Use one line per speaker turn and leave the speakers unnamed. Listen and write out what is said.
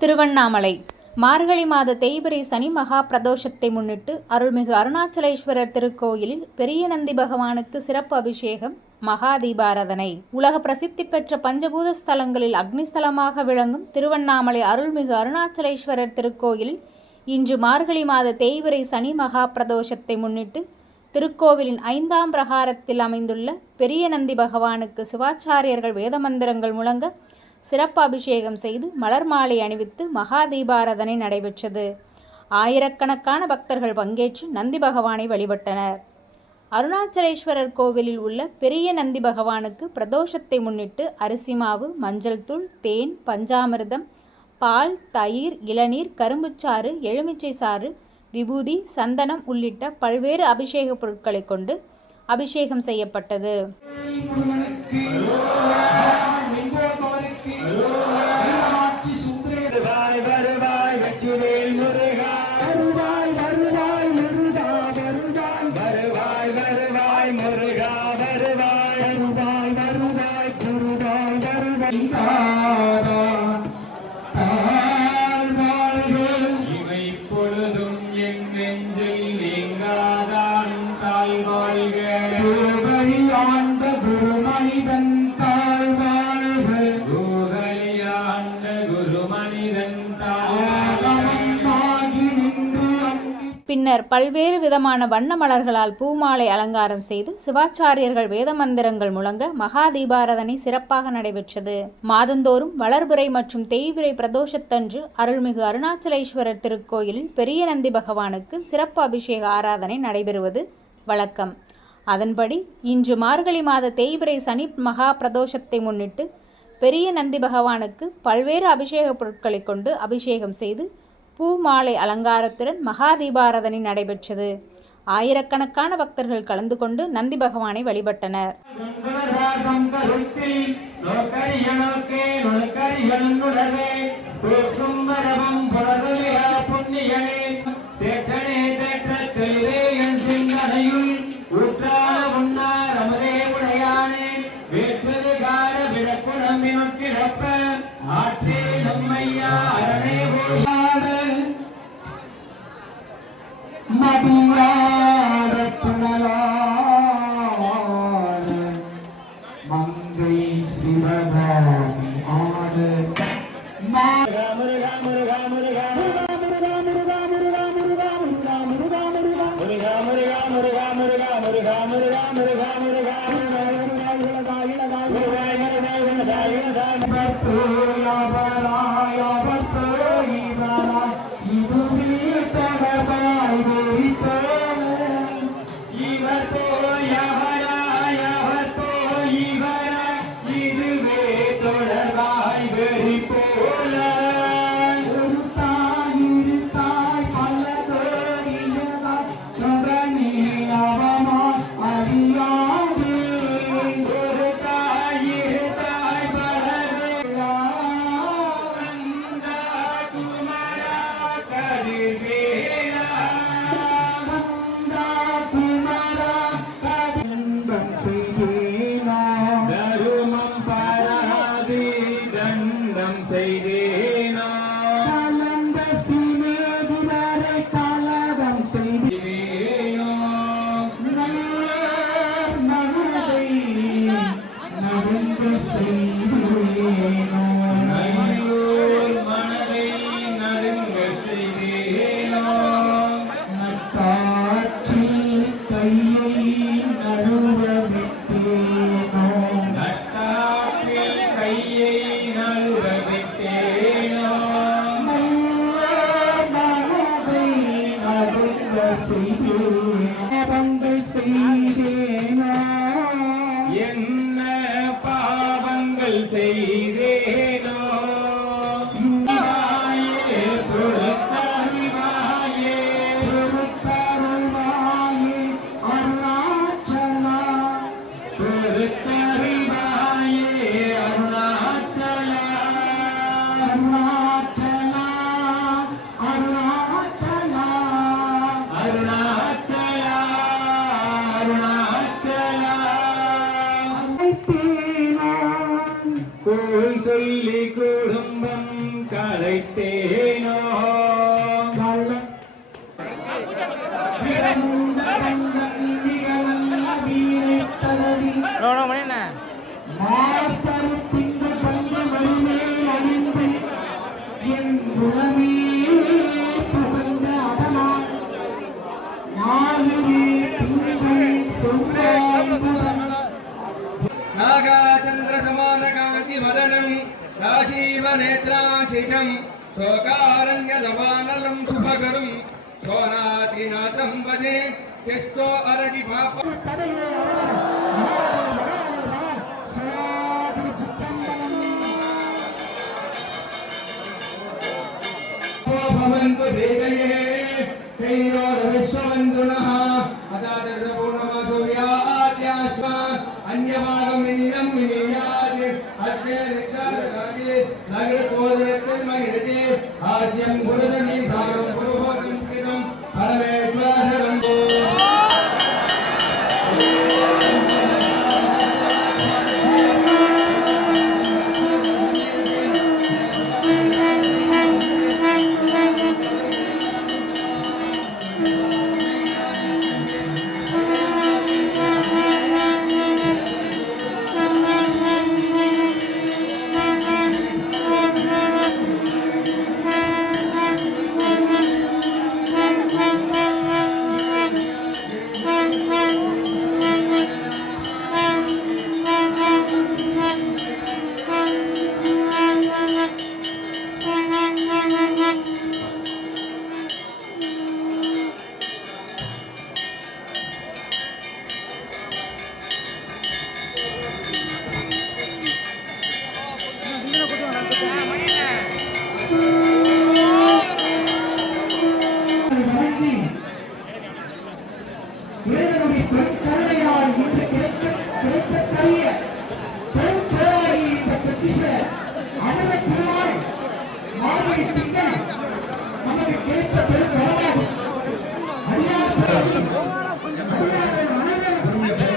திருவண்ணாமலை. மார்கழி மாத தேய்பிரை சனி மகா பிரதோஷத்தை முன்னிட்டு அருள்மிகு அருணாச்சலேஸ்வரர் திருக்கோயிலில் பெரிய நந்தி பகவானுக்கு சிறப்பு அபிஷேகம் மகா தீபாராதனை. உலக பிரசித்தி பெற்ற பஞ்சபூத ஸ்தலங்களில் அக்னிஸ்தலமாக விளங்கும் திருவண்ணாமலை அருள்மிகு அருணாச்சலேஸ்வரர் திருக்கோயிலில் இன்று மார்கழி மாத தேய்பிரை சனி மகா பிரதோஷத்தை முன்னிட்டு திருக்கோவிலின் ஐந்தாம் பிரகாரத்தில் அமைந்துள்ள பெரிய நந்தி பகவானுக்கு சிவாச்சாரியர்கள் வேதமந்திரங்கள் முழங்க சிறப்பு அபிஷேகம் செய்து மலர் மாலை அணிவித்து மகா தீபாராதனை நடைபெற்றது. ஆயிரக்கணக்கான பக்தர்கள் பங்கேற்று நந்தி பகவானை வழிபட்டனர். அருணாச்சலேஸ்வரர் கோவிலில் உள்ள பெரிய நந்தி பகவானுக்கு பிரதோஷத்தை முன்னிட்டு அரிசி மாவு மஞ்சள் தூள் தேன் பஞ்சாமிர்தம் பால் தயிர் இளநீர் கரும்புச்சாறு எலுமிச்சை சாறு விபூதி சந்தனம் உள்ளிட்ட பல்வேறு அபிஷேக பொருட்களை கொண்டு அபிஷேகம் செய்யப்பட்டது.
பொழுதும் என் நெஞ்சில் நீங்காதான் தாய்
பின்னர் பல்வேறு விதமான வண்ண மலர்களால் பூமாலை அலங்காரம் செய்து சிவாச்சாரியர்கள் வேத மந்திரங்கள் முழங்க மகா தீபாராதனை சிறப்பாக நடைபெற்றது. மாதந்தோறும் வளர்புரை மற்றும் தேய்விரை பிரதோஷத்தன்று அருள்மிகு அருணாச்சலேஸ்வரர் திருக்கோயிலில் பெரிய நந்தி பகவானுக்கு சிறப்பு அபிஷேக ஆராதனை நடைபெறுவது வழக்கம். அதன்படி இன்று மார்கழி மாத தேய்பிறை சனி மகா பிரதோஷத்தை முன்னிட்டு பெரிய நந்தி பகவானுக்கு பல்வேறு அபிஷேக பொருட்களை கொண்டு அபிஷேகம் செய்து பூ மாலை அலங்காரத்துடன் மகா தீபாராதனை நடைபெற்றது. ஆயிரக்கணக்கான பக்தர்கள் கலந்து கொண்டு நந்தி பகவானை வழிபட்டனர்.
குங்குமராகம் மங்கை சிவகாமி ஆட. முருகா முருகா முருகா முருகா முருகா முருகா முருகா முருகா முருகா முருகா முருகா சொல்லி குடும்பம் அழைத்தேனோ
రాజీవనేత్రాశిషం శోకారణ్యదవానలం శుభకరం శోనాతినాథం వదే శిస్తో అరగి పాప భవంతు దేవయే శైలోర విశ్వవంతునః అదాదర్ణ పూర్ణమాసోవ్యాద్యాశ్వ అన్యభాగం నిన్నం আমি বলে দেব பொறுமையை